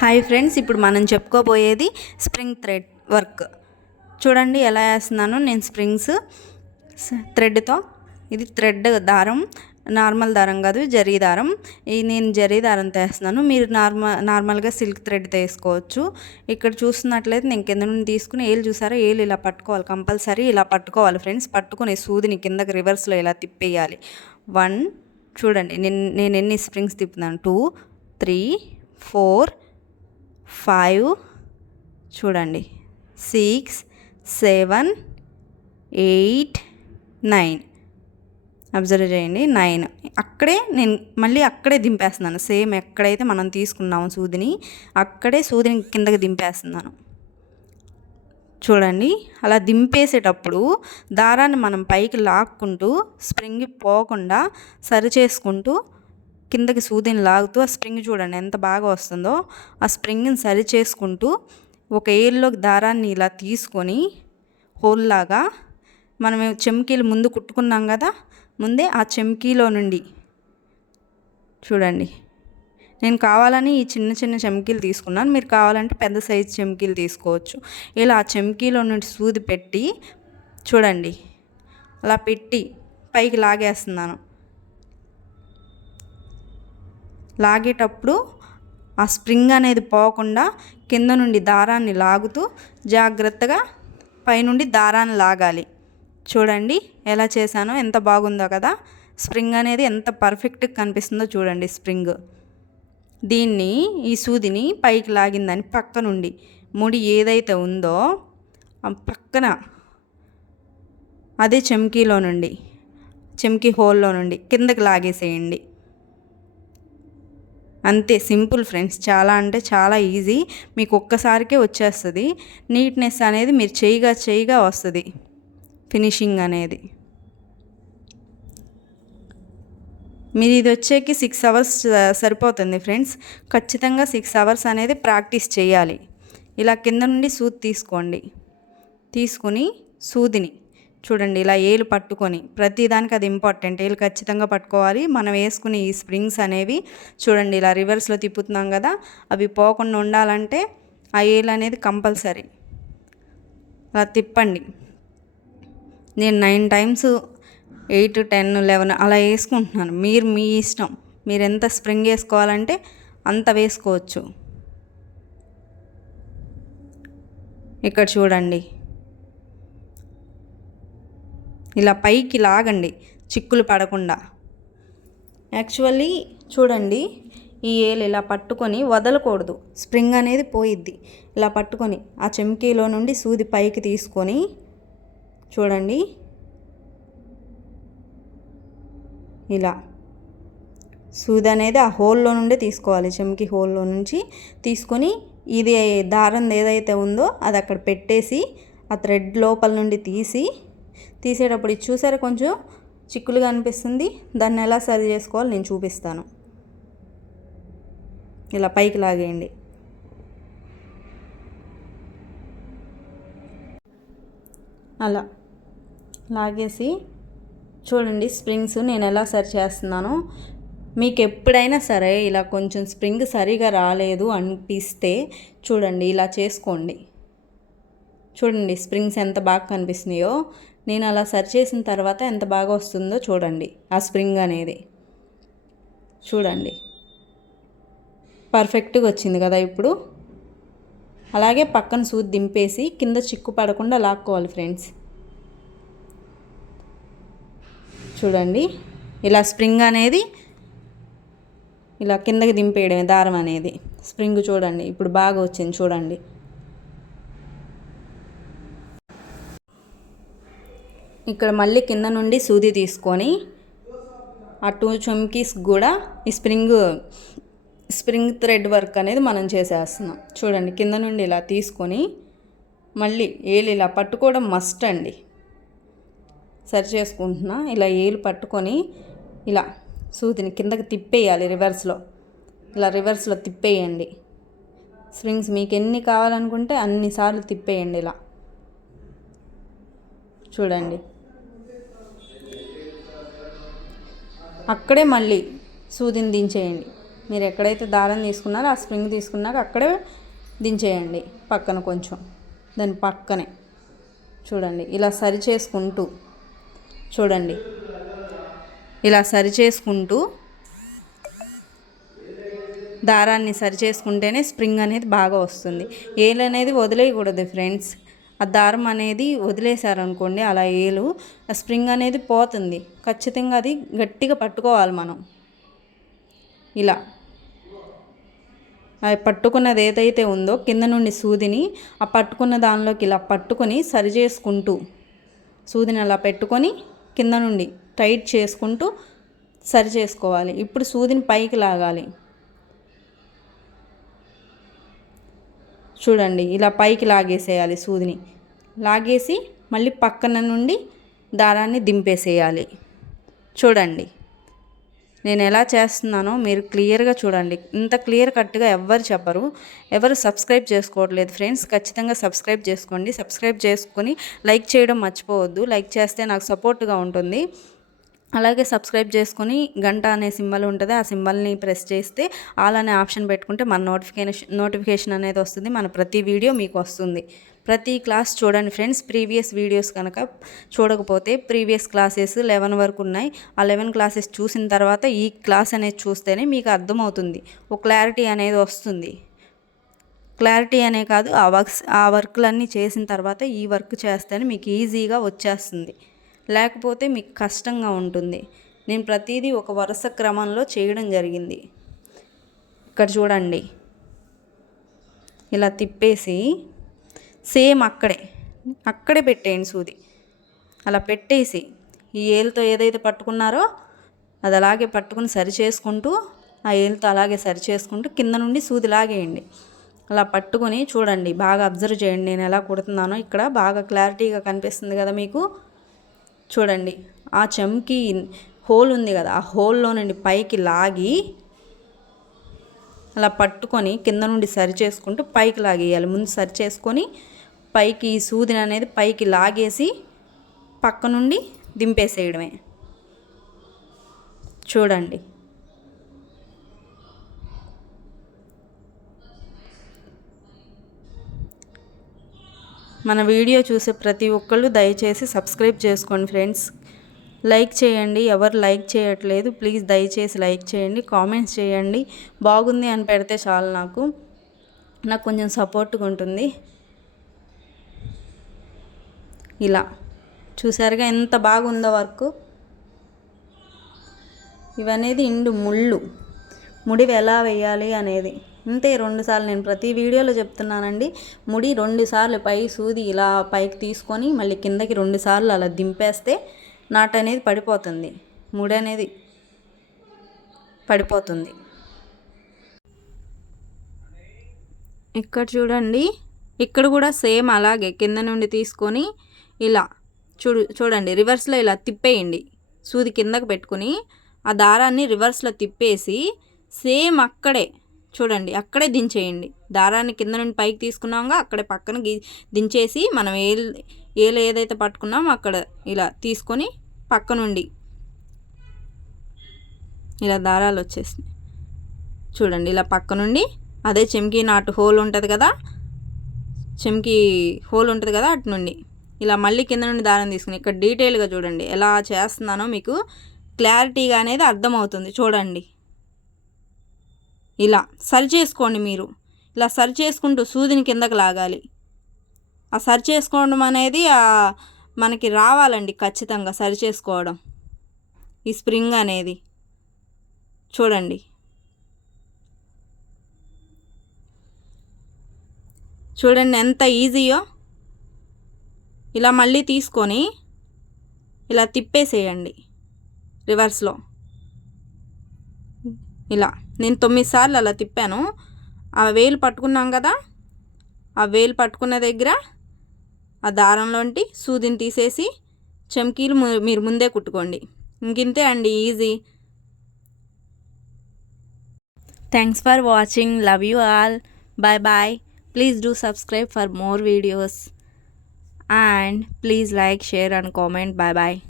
Hi friends ఇప్పుడు మనం చెప్పుకోబోయేది spring thread work. చూడండి ఎలా వేస్తున్నాను నేను స్ప్రింగ్స్. థ్రెడ్తో. ఇది థ్రెడ్ దారం నార్మల్ దారం కాదు జరీ దారం. ఇది నేను జరీ దారంతో వేస్తున్నాను. మీరు నార్మల్ నార్మల్గా సిల్క్ థ్రెడ్ వేసుకోవచ్చు. ఇక్కడ చూస్తున్నట్లయితే నేను కింద నుండి తీసుకుని ఏలు చూసారా? ఏలు ఇలా పట్టుకోవాలి కంపల్సరీ ఇలా పట్టుకోవాలి ఫ్రెండ్స్. పట్టుకుని సూదిని కిందకి రివర్స్లో ఇలా తిప్పేయాలి. వన్ చూడండి నేను నేను ఎన్ని స్ప్రింగ్స్ తిప్పుతున్నాను? టూ త్రీ ఫోర్ ఫైవ్ చూడండి. Six seven eight nine. Observe చేయండి. నైన్. అక్కడే నేను మళ్ళీ అక్కడే దింపేస్తున్నాను. సేమ్ ఎక్కడైతే మనం తీసుకున్నాము సూదిని అక్కడే సూదిని కిందకి దింపేస్తున్నాను. చూడండి. అలా దింపేసేటప్పుడు దారాన్ని మనం పైకి లాక్కుంటూ స్ప్రింగ్ పోకుండా సరి చేసుకుంటూ కిందకి సూదిని లాగుతూ ఆ స్ప్రింగ్ చూడండి ఎంత బాగా వస్తుందో. ఆ స్ప్రింగ్ని సరి చేసుకుంటూ ఒక ఏల్లోకి దారాన్ని ఇలా తీసుకొని హోల్లాగా మనం చెమ్కీలు ముందు కుట్టుకున్నాం కదా ముందే ఆ చెమ్కీలో నుండి చూడండి. నేను కావాలని ఈ చిన్న చిన్న చెమ్కీలు తీసుకున్నాను. మీరు కావాలంటే పెద్ద సైజు చెమ్కీలు తీసుకోవచ్చు. ఇలా ఆ చెమ్కీలో నుండి సూది పెట్టి చూడండి. అలా పెట్టి పైకి లాగేస్తున్నాను. లాగేటప్పుడు ఆ స్ప్రింగ్ అనేది పోకుండా కింద నుండి దారాన్ని లాగుతూ జాగ్రత్తగా పైనుండి దారాన్ని లాగాలి. చూడండి ఎలా చేశానో ఎంత బాగుందో కదా. స్ప్రింగ్ అనేది ఎంత పర్ఫెక్ట్గా కనిపిస్తుందో చూడండి స్ప్రింగ్. దీన్ని ఈ సూదిని పైకి లాగిందని పక్క నుండి ముడి ఏదైతే ఉందో పక్కన అదే చెమ్కీలో నుండి చెమ్కీ హోల్లో నుండి కిందకి లాగేసేయండి. అంతే సింపుల్ ఫ్రెండ్స్. చాలా అంటే చాలా ఈజీ. మీకు ఒక్కసారికే వచ్చేస్తుంది. నీట్నెస్ అనేది మీరు చేయిగా చేయిగా వస్తుంది. ఫినిషింగ్ అనేది. మీరు ఇది వచ్చేకి సిక్స్ అవర్స్ సరిపోతుంది ఫ్రెండ్స్. ఖచ్చితంగా సిక్స్ అవర్స్ అనేది ప్రాక్టీస్ చేయాలి. ఇలా కింద నుండి సూది తీసుకోండి. తీసుకుని సూదిని చూడండి ఇలా ఏలు పట్టుకొని ప్రతిదానికి అది ఇంపార్టెంట్ ఏలు ఖచ్చితంగా పట్టుకోవాలి. మనం వేసుకునే ఈ స్ప్రింగ్స్ అనేవి చూడండి ఇలా రివర్స్లో తిప్పుతున్నాం కదా అవి పోకుండా ఉండాలంటే ఆ ఏలు అనేది కంపల్సరీ. అలా తిప్పండి. నేను nine times eight ten eleven అలా వేసుకుంటున్నాను. మీరు మీ ఇష్టం. మీరు ఎంత స్ప్రింగ్ వేసుకోవాలంటే అంత వేసుకోవచ్చు. ఇక్కడ చూడండి. ఇలా పైకి లాగండి చిక్కులు పడకుండా. యాక్చువల్లీ చూడండి ఈ ఏలు ఇలా పట్టుకొని వదలకూడదు. స్ప్రింగ్ అనేది పోయిద్ది. ఇలా పట్టుకొని ఆ చెంకీలో నుండి సూది పైకి తీసుకొని చూడండి. ఇలా సూది అనేది ఆ హోల్లో నుండే తీసుకోవాలి. చెంకి హోల్లో నుంచి తీసుకొని ఇది దారం ఏదైతే ఉందో అది అక్కడ పెట్టేసి ఆ థ్రెడ్ లోపల నుండి తీసి తీసేటప్పుడు ఇది చూసారా కొంచెం చిక్కులుగా అనిపిస్తుంది. దాన్ని ఎలా సరి చేసుకోవాలో నేను చూపిస్తాను. ఇలా పైకి లాగేయండి. అలా లాగేసి చూడండి స్ప్రింగ్స్ నేను ఎలా సరి చేస్తున్నానో. మీకు ఎప్పుడైనా సరే ఇలా కొంచెం స్ప్రింగ్ సరిగా రాలేదు అనిపిస్తే చూడండి ఇలా చేసుకోండి. చూడండి స్ప్రింగ్స్ ఎంత బాగా కనిపిస్తున్నాయో. నేను అలా సర్చ్ చేసిన తర్వాత ఎంత బాగా వస్తుందో చూడండి. ఆ స్ప్రింగ్ అనేది. చూడండి. పర్ఫెక్ట్గా వచ్చింది కదా ఇప్పుడు. అలాగే పక్కన సూది దింపేసి కింద చిక్కు పడకుండా లాక్కోవాలి ఫ్రెండ్స్. చూడండి. ఇలా స్ప్రింగ్ అనేది ఇలా కిందకి దింపేయడమే దారం అనేది. స్ప్రింగ్ చూడండి. ఇప్పుడు బాగా వచ్చింది చూడండి. ఇక్కడ మళ్ళీ కింద నుండి సూది తీసుకొని ఆ టూ చుమ్కీస్ కూడా ఈ స్ప్రింగ్ స్ప్రింగ్ థ్రెడ్ వర్క్ అనేది మనం చేసేస్తున్నాం. చూడండి కింద నుండి ఇలా తీసుకొని మళ్ళీ ఏలు ఇలా పట్టుకోవడం మస్ట్ అండి. సరి చేసుకుంటున్నా. ఇలా ఏలు పట్టుకొని ఇలా సూదిని కిందకి తిప్పేయాలి రివర్స్లో ఇలా రివర్స్లో తిప్పేయండి. స్ప్రింగ్స్ మీకు ఎన్ని కావాలనుకుంటే అన్నిసార్లు తిప్పేయండి ఇలా. చూడండి. అక్కడే మళ్ళీ సూదిని దించేయండి. మీరు ఎక్కడైతే దారం తీసుకున్నారో ఆ స్ప్రింగ్ తీసుకున్నాక అక్కడే దించేయండి పక్కన కొంచెం. దాని పక్కనే. చూడండి ఇలా సరి చేసుకుంటూ. చూడండి. ఇలా సరి చేసుకుంటూ దారాన్ని సరి చేసుకుంటేనే స్ప్రింగ్ అనేది బాగా వస్తుంది. ఏలు అనేది వదిలేయకూడదు ఫ్రెండ్స్. ఆ దారం అనేది వదిలేశారనుకోండి అలా ఏలు ఆ స్ప్రింగ్ అనేది పోతుంది. ఖచ్చితంగా అది గట్టిగా పట్టుకోవాలి మనం. ఇలా. ఆ పట్టుకున్నది ఏదైతే ఉందో కింద నుండి సూదిని ఆ పట్టుకున్న దానిలోకి ఇలా పట్టుకొని సరి చేసుకుంటూ సూదిని అలా పెట్టుకొని కింద నుండి టైట్ చేసుకుంటూ సరి చేసుకోవాలి. ఇప్పుడు సూదిని పైకి లాగాలి. చూడండి ఇలా పైకి లాగేసేయాలి సూదిని. లాగేసి మళ్ళీ పక్కన నుండి దారాన్ని దింపేసేయాలి. చూడండి నేను ఎలా చేస్తున్నానో మీరు క్లియర్గా చూడండి. ఇంత క్లియర్ కట్గా ఎవ్వరు చెప్పరు. ఎవరు సబ్స్క్రైబ్ చేసుకోవట్లేదు ఫ్రెండ్స్ ఖచ్చితంగా సబ్స్క్రైబ్ చేసుకోండి. సబ్స్క్రైబ్ చేసుకొని లైక్ చేయడం మర్చిపోవద్దు. లైక్ చేస్తే నాకు సపోర్ట్గా ఉంటుంది. అలాగే సబ్స్క్రైబ్ చేసుకొని గంట అనే సింబల్ ఉంటుంది. ఆ సింబల్ని ప్రెస్ చేస్తే ఆల్ అనే ఆప్షన్ పెట్టుకుంటే మన నోటిఫికేషన్ నోటిఫికేషన్ అనేది వస్తుంది. మన ప్రతి వీడియో మీకు వస్తుంది. ప్రతి క్లాస్ చూడండి ఫ్రెండ్స్ ప్రీవియస్ వీడియోస్ కనుక చూడకపోతే ప్రీవియస్ క్లాసెస్ లెవెన్ వరకు ఉన్నాయి. ఆ లెవెన్ క్లాసెస్ చూసిన తర్వాత ఈ క్లాస్ అనేది చూస్తేనే మీకు అర్థమవుతుంది. ఒక క్లారిటీ అనేది వస్తుంది. క్లారిటీ అనే కాదు ఆ వర్క్స్ ఆ వర్క్లన్నీ చేసిన తర్వాత ఈ వర్క్ చేస్తేనే మీకు ఈజీగా వచ్చేస్తుంది. లేకపోతే మీకు కష్టంగా ఉంటుంది. నేను ప్రతిదీ ఒక వరుస క్రమంలో చేయడం జరిగింది. ఇక్కడ చూడండి. ఇలా తిప్పేసి సేమ్ అక్కడే అక్కడే పెట్టేయండి సూది. అలా పెట్టేసి ఈ ఏలుతో ఏదైతే పట్టుకున్నారో అది అలాగే పట్టుకుని సరి చేసుకుంటూ ఆ ఏలుతో అలాగే సరి చేసుకుంటూ కింద నుండి సూది లాగేయండి. అలా పట్టుకొని చూడండి బాగా అబ్జర్వ్ చేయండి నేను ఎలా కుడుతున్నానో. ఇక్కడ బాగా క్లారిటీగా కనిపిస్తుంది కదా మీకు. చూడండి ఆ చెంకి హోల్ ఉంది కదా ఆ హోల్లో నుండి పైకి లాగి అలా పట్టుకొని కింద నుండి సరి చేసుకుంటూ పైకి లాగేయాలి. ముందు సరి చేసుకొని పైకి సూదిని అనేది పైకి లాగేసి పక్క నుండి దింపేసేయడమే. చూడండి. మన వీడియో చూసే ప్రతి ఒక్కళ్ళు దయచేసి సబ్స్క్రైబ్ చేసుకోండి ఫ్రెండ్స్. లైక్ చేయండి. ఎవరు లైక్ చేయట్లేదు ప్లీజ్ దయచేసి లైక్ చేయండి. కామెంట్స్ చేయండి. బాగుంది అని పెడితే చాలు నాకు. నాకు కొంచెం సపోర్ట్గా ఉంటుంది. ఇలా. చూసారుగా ఎంత బాగుందో వర్క్. ఇవనేది ఇండు ముళ్ళు. ముడివి ఎలా వేయాలి అనేది. అంతే రెండుసార్లు నేను ప్రతి వీడియోలో చెప్తున్నానండి. ముడి రెండు సార్లు పై సూది ఇలా పైకి తీసుకొని మళ్ళీ కిందకి రెండుసార్లు అలా దింపేస్తే నాట్ అనేది పడిపోతుంది. ముడి అనేది పడిపోతుంది. ఇక్కడ చూడండి. ఇక్కడ కూడా సేమ్ అలాగే కింద నుండి తీసుకొని ఇలా చూడు చూడండి. రివర్స్లో ఇలా తిప్పేయండి. సూది కిందకు పెట్టుకుని ఆ దారాన్ని రివర్స్లో తిప్పేసి సేమ్ అక్కడే చూడండి అక్కడే దించేయండి. దారాన్ని కింద నుండి పైకి తీసుకున్నాగా అక్కడే పక్కన గీ దించేసి మనం ఏ ఏలు ఏదైతే పట్టుకున్నామో అక్కడ ఇలా తీసుకొని పక్క నుండి ఇలా దారాలు వచ్చేసినాయి. చూడండి ఇలా పక్క నుండి అదే చెమ్కి నాటు హోల్ ఉంటుంది కదా చెమ్కి హోల్ ఉంటుంది కదా అటు నుండి. ఇలా మళ్ళీ కింద నుండి దారం తీసుకుని ఇక్కడ డీటెయిల్గా చూడండి ఎలా చేస్తున్నానో మీకు క్లారిటీగా అనేది అర్థమవుతుంది. చూడండి. ఇలా సరి చేసుకోండి మీరు. ఇలా సరి చేసుకుంటూ సూదిని కిందకి లాగాలి. ఆ సరి చేసుకోవడం అనేది మనకి రావాలండి ఖచ్చితంగా సరి చేసుకోవడం ఈ స్ప్రింగ్ అనేది. చూడండి. చూడండి ఎంత ఈజీయో. ఇలా మళ్ళీ తీసుకొని ఇలా తిప్పేసేయండి. రివర్స్లో. ఇలా. నేను తొమ్మిది సార్లు అలా తిప్పాను. ఆ వేలు పట్టుకున్నాం కదా ఆ వేలు పట్టుకున్న దగ్గర ఆ దారంలోంటి సూదిని తీసేసి చెమ్కీలు మీరు ముందే కుట్టుకోండి. ఇంకింతే అండి easy. Thanks for watching love you all. Bye bye please do subscribe for more videos. And please like share and comment. Bye bye